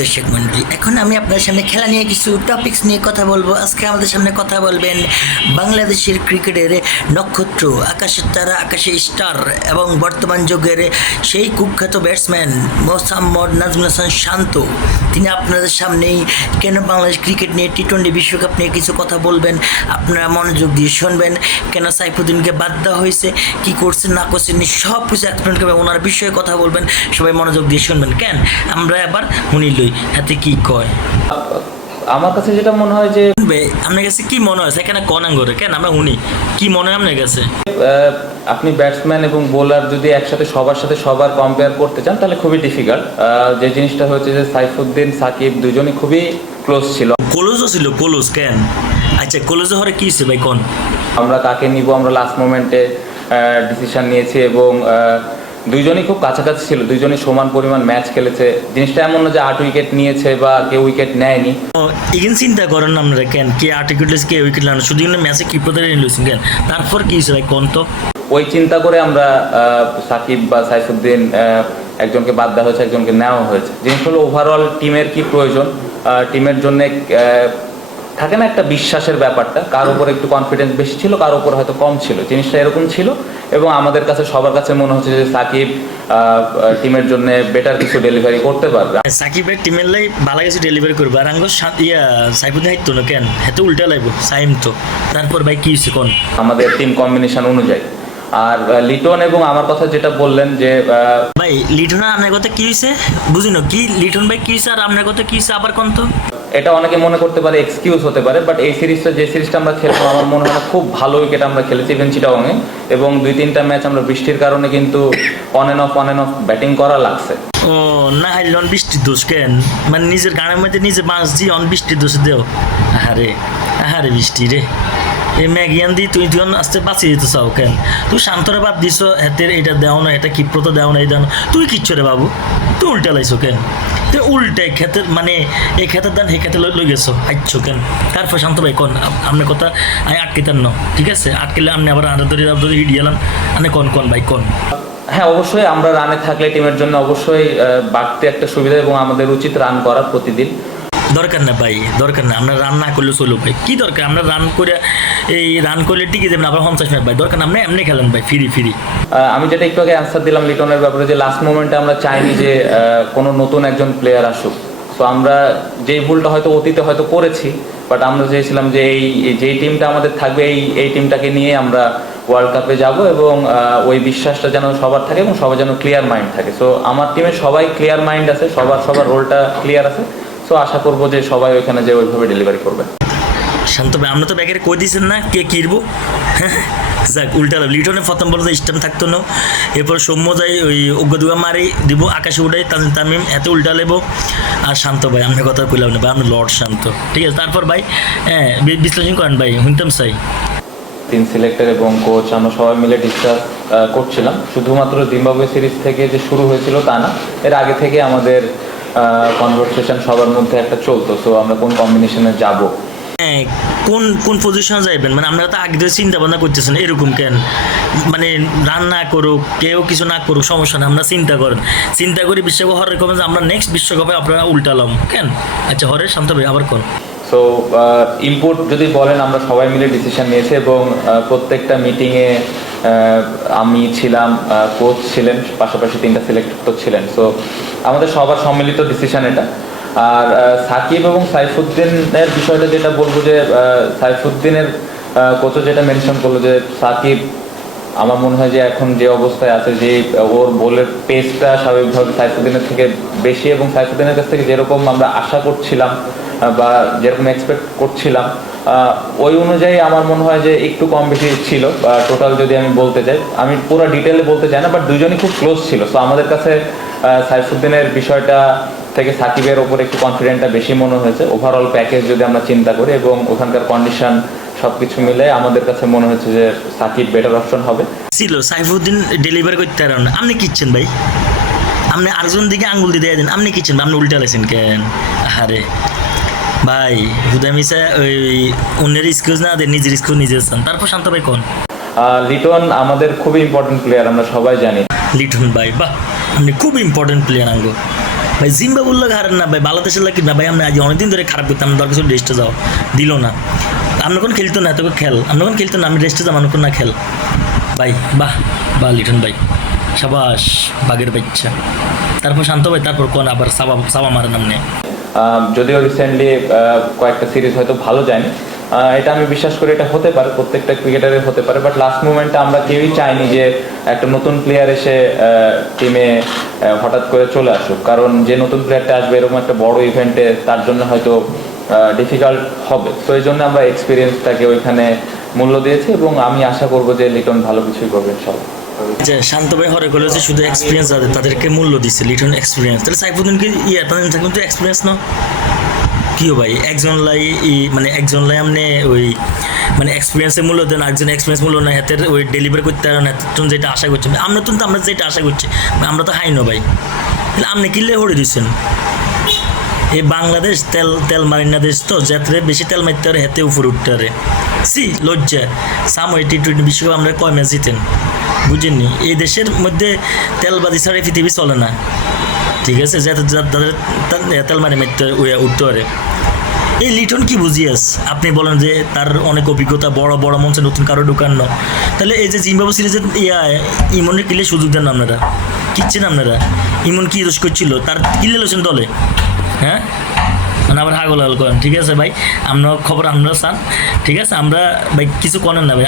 দর্শক মন্ডলী এখন আমি আপনার সামনে খেলা নিয়ে কিছু টপিকস নিয়ে কথা বলব। আজকে আমাদের সামনে কথা বলবেন বাংলাদেশের ক্রিকেটের নক্ষত্র, আকাশের তারা আকাশে স্টার এবং বর্তমান যুগের সেই কুখ্যাত ব্যাটসম্যান মোসাম্মদ নাজমুল হাসান শান্ত। তিনি আপনাদের সামনেই কেন বাংলাদেশ ক্রিকেট নিয়ে টি টোয়েন্টি বিশ্বকাপ নিয়ে কিছু কথা বলবেন, আপনারা মনোযোগ দিয়ে শুনবেন, কেন সাইফুদ্দিনকে বাদ দেওয়া হয়েছে, কী করছেন, না করছেন সব কিছু এক্সপ্লেন করবেন, ওনার বিষয়ে কথা বলবেন, সবাই মনোযোগ দিয়ে শুনবেন। কেন? আমরা এবার শুনি লই হাতে কি কয়? আমার কাছে যেটা মনে হয় যে আপনার কাছে কি মনে হয়? সেখানে কনাঙ্গরে কেন? আমরা উনি। কি মনে হয় আপনার কাছে? আপনি ব্যাটসম্যান এবং বোলার যদি একসাথে সবার সাথে সবার কম্পেয়ার করতে চান তাহলে খুবই ডিফিকাল্ট যে জিনিসটা হচ্ছে যে সাইফুদ্দিন সাকিব দুজনই খুবই ক্লোজ ছিল। কলুজও ছিল কলুজ কেন? আচ্ছা কলুজও হরে কি হয়েছে ভাই কোন? আমরা কাকে নিব আমরা লাস্ট মোমেন্টে ডিসিশন নিয়েছি এবং দুইজনই খুব কাছাকাছি ছিল দুইজনই সমান পরিমাণ ম্যাচ খেলেছে। জিনিসটা এমন না যে আট উইকেট নিয়েছে বা কেউ উইকেট নেয়নি। ও এখানে চিন্তা করেন আপনারা কেন? কে আর্টিকেট কে উইকেট লাগানো শুধু ম্যাচে কি প্রদান নিয়েছেন কেন? তারপর কি হয়েছে ভাই কোন তো? ওই চিন্তা করে আমরা সাকিব বা সাইফুদ্দিন একজনকে বাদ দেওয়া হয়েছে একজনকে নেওয়া হয়েছে। জিনিস হলো ওভারঅল টিমের কি প্রয়োজন? টিমের জন্য থাকে না একটা বিশ্বাসের ব্যাপারটা? কার উপর একটু কনফিডেন্স বেশি ছিল কার উপর হয়তো কম ছিল? জিনিসটা এরকম ছিল এবং আমাদের কাছে সবার কাছে মনে হচ্ছে যে সাকিব টিমের জন্য বেটার কিছু ডেলিভারি করতে পারবে। সাকিবের টিমের লাই ভালো কিছু ডেলিভারি করবে। আর আঙ্গ ইয়া সাইফুদ্দিন হাইতো না কেন? হেতে উল্টা লাগবে সাইম তো। তারপর ভাই কি হয়েছে কোন? আমাদের টিম কম্বিনেশন অনুযায়ী। আর লিটন এবং আমার কথা যেটা বললেন যে ভাই লিটন আর আপনার কথা কি হয়েছে বুঝি না কি লিটন ভাই কি হয়েছে আর আপনার কথা কি হয়েছে আবার কোন তো? এটা অনেকে মনে করতে পারে এক্সকিউজ হতে পারে বাট এই সিরিজটা যে সিরিজটা আমরা খেলব আমার মনে হয় খুব ভালো উইকেট আমরা খেলেছি ইভেন চিটাগংয়ে এবং দুই তিনটা ম্যাচ আমরা বৃষ্টির কারণে কিন্তু on and off on and off batting করা লাগছে। ও না হাইলে অন বৃষ্টির দোষ কেন? মানে নিজের গানের মধ্যে নিজে বাঁশ দিয়ে অন বৃষ্টির দোষ দেও। আহারে আহারে বৃষ্টি রে। এ ম্যাগিয়ান দি তুই তুই আস্তে বাঁচিয়ে দিতে চাও কেন? তুই শান্তরে বাদ দিছ, হেতের এটা দেও না, এটা ক্ষিপ্রতা দেও না, এই দেও তুই কিচ্ছু রে বাবু? তুই উল্টা লাইছো কেন? তুই উল্টে ক্ষেতের মানে এই ক্ষেতের দান সেই ক্ষেতে লই গেছো হাইছো কেন? তারপর শান্ত ভাই কোন, আপ- আপনার কথা আমি আটকিতাম না, ঠিক আছে? আটকিলে আপনি আবার আরও ধরে ধরে হিট গেলাম আপনি কোন কোন ভাই, কোন। হ্যাঁ অবশ্যই আমরা রানে থাকলে টিমের জন্য অবশ্যই বাড়তে একটা সুবিধা এবং আমাদের উচিত রান করা প্রতিদিন। দরকার না ভাই, দরকার না। আমরা রান না করলে চলো ভাই। কি দরকার? আমরা রান করে, এই রান করলে টিকে দেবেন আবার পঞ্চাশ মিনিট ভাই। দরকার না আপনি এমনি খেলেন ভাই ফ্রি ফ্রি আমি যেটা একটু আগে অ্যান্সার দিলাম লিটনের ব্যাপারে যে লাস্ট মোমেন্টে আমরা চাইনি যে কোনো নতুন একজন প্লেয়ার আসুক। তো আমরা যেই ভুলটা হয়তো অতীতে হয়তো করেছি বাট আমরা চেয়েছিলাম যে এই এই যেই টিমটা আমাদের থাকবে, এই এই টিমটাকে নিয়ে আমরা ওয়ার্ল্ড কাপে যাব এবং ওই বিশ্বাসটা যেন সবার থাকে এবং সবার যেন ক্লিয়ার মাইন্ড থাকে। সো আমার টিমে সবাই ক্লিয়ার মাইন্ড আছে, সবার সবার রোলটা ক্লিয়ার আছে। সো আশা করব যে সবাই ওইখানে যে ওইভাবে ডেলিভারি করবে। শান্ত ভাই আমরা তো ব্যাগের কই দিয়েছেন না? কে কিনবো যাক উল্টা লিটনে প্রথম বলতে স্টাম থাকতো না। এরপর সৌম্য যাই ওই অজ্ঞদুয়া মারি দিব আকাশে উঠাই তামিম তামিম এত উল্টা লেবো। আর শান্ত ভাই আপনার কথা কইলাম না ভাই আপনি লর্ড শান্ত। ঠিক আছে তারপর ভাই হ্যাঁ বিশ্লেষণ করেন ভাই শুনতাম চাই তিন সিলেক্টর এবং কোচ আমরা সবাই মিলে ডিসকাস করছিলাম। শুধুমাত্র জিম্বাবুয়ে সিরিজ থেকে যে শুরু হয়েছিল তা না। এর আগে থেকে আমাদের কনভারসেশন সবার মধ্যে একটা চলতো সো আমরা কোন কম্বিনেশনে যাব? হ্যাঁ কোন কোন পজিশনে যাইবেন? মানে আপনারা তো আগে থেকে চিন্তা ভাবনা করতেছেন এরকম কেন? মানে রান্না করুক কেউ কিছু না করুক সমস্যা না আমরা চিন্তা করেন। চিন্তা করি বিশ্বকাপ হরে কমে যে আমরা নেক্সট বিশ্বকাপে আপনারা উল্টালাম কেন? আচ্ছা হরে শান্ত ভাই আবার কোন? সো ইনপুট যদি বলেন আমরা সবাই মিলে ডিসিশন নিয়েছি এবং প্রত্যেকটা মিটিংয়ে আমি ছিলাম কোচ ছিলেন, পাশাপাশি তিনটা সিলেক্টর তো ছিলেন। সো আমাদের সবার সম্মিলিত ডিসিশন এটা। আর সাকিব এবং সাইফুদ্দিনের বিষয়টা যেটা বলব যে সাইফুদ্দিনের কোচও যেটা মেনশন করল যে, সাকিব, আমার মনে হয় যে এখন যে অবস্থায় আছে, যে ওর বলের পেসটা স্বাভাবিকভাবে সাইফুদ্দিনের থেকে বেশি এবং সাইফুদ্দিনের কাছ থেকে যেরকম আমরা আশা করছিলাম বা যেরকম এক্সপেক্ট করছিলাম ওই অনুযায়ী আমার মনে হয় যে একটু কম বেশি ছিল টোটাল যদি আমি বলতে চাই আমি পুরো ডিটেলে বলতে চাই না বাট দুজনই খুব ক্লোজ ছিল। সো আমাদের কাছে সাইফুদ্দিনের বিষয়টা থেকে সাকিবের ওপর একটু কনফিডেন্টটা বেশি মনে হয়েছে। ওভারঅল প্যাকেজ যদি আমরা চিন্তা করি এবং ওখানকার কন্ডিশন সবকিছু মিলে আমাদের কাছে মনে হচ্ছে যে সাকিব বেটার অপশন হবে। ছিল, সাইফুদ্দিন ডেলিভারি করতে পারেন আপনি কিচ্ছেন ভাই? আপনি আরেকজন দিকে আঙ্গুল দিয়ে দেন আপনি কিচ্ছেন আপনি উল্টা লাইছেন কেন? আরে ভাই হুদা মিশা ওই অন্যের স্কিউজ না দেন নিজের স্কিউজ নিজে চান তারপর শান্ত ভাই কোন? লিটন আমাদের খুবই ইম্পর্টেন্ট প্লেয়ার আমরা সবাই জানি। লিটন ভাই বাহ আপনি খুব ইম্পর্টেন্ট প্লেয়ার আঙ্গো। ভাই জিম্বাবুল্লাহ হারেন না ভাই বাংলাদেশের লাগে না ভাই আমরা আজ অনেকদিন ধরে খারাপ করতাম দরকার ছিল রেস্টে যাও দিল না। আমরা কোন খেলতো না তোকে খেল। আমরা কোন খেলতো না আমি রেস্টে যাব আমরা কোন না খেল। ভাই বাহ বাহ লিটন ভাই। সাবাস বাঘের বাচ্চা। তারপর শান্ত ভাই তারপর কোন? আবার সাবা সাবা মারেন আহ, যদিও রিসেন্টলি কয়েকটা সিরিজ হয়তো ভালো যায়নি। এটা আমি বিশ্বাস করি এটা হতে পারে, প্রত্যেকটা ক্রিকেটারের হতে পারে বাট লাস্ট মুমেন্টে আমরা কেউই চাইনি যে একটা নতুন প্লেয়ার এসে টিমে হঠাৎ করে চলে আসুক। কারণ যে নতুন প্লেয়ারটা আসবে এরকম একটা বড় ইভেন্টে তার জন্য হয়তো ডিফিকাল্ট হবে। তো এই জন্য আমরা এক্সপিরিয়েন্সটাকে ওইখানে মূল্য দিয়েছি এবং আমি আশা করব যে লিটন ভালো কিছুই করবে সব যে শান্ত ভাই হরে করলে শুধু এক্সপিরিয়েন্স যাদের তাদেরকে মূল্য দিচ্ছে লিটন এক্সপিরিয়েন্স তাহলে সাইফুদ্দিনকে ইয়ে তাদের সাইফুদ্দিন তো এক্সপিরিয়েন্স না? কিও ভাই, একজন লাই ই মানে একজন লাই আপনি ওই মানে এক্সপিরিয়েন্সের মূল্য দেন একজন এক্সপিরিয়েন্স মূল্য না হাতের ওই ডেলিভারি করতে পারেন হাতের যেটা আশা করছেন আমরা তো, আমরা যেটা আশা করছি, আমরা তো হাই না ভাই। তাহলে আপনি কিনলে হরে দিচ্ছেন এই বাংলাদেশ তেল তেল মারিনা দেশ তো যাতে বেশি তেল মারতে পারে, হেতে উপরে উঠতে পারে। সি, লজ্জা। সাম টি টোয়েন্টি বিশ্বকাপ আমরা কয় ম্যাচ জিতেন? বুঝেননি। এই দেশের মধ্যে তেলবাদি ছাড়া পৃথিবী চলে না। ঠিক আছে? যাতে তাদের তেল মারি মারতে উঠতে পারে। এই লিটন কি বুঝিয়াস আপনি বলেন যে তার অনেক অভিজ্ঞতা, বড় বড় মঞ্চে নতুন কারও ঢুকানো তাহলে এই যে জিম্বাবু সিরিজের ইয়া, ইমনের কিলে সুযোগ দেন আপনারা? কিচ্ছেন আপনারা? ইমন কি দোষ করছিল? তার কিলে লোছেন দলে? হ্যাঁ? মানে আবার হাগল হাগল করেন। ঠিক আছে ভাই? আমরা খবর আমরা চান। ঠিক আছে? আমরা ভাই, কিছু করেন না ভাই।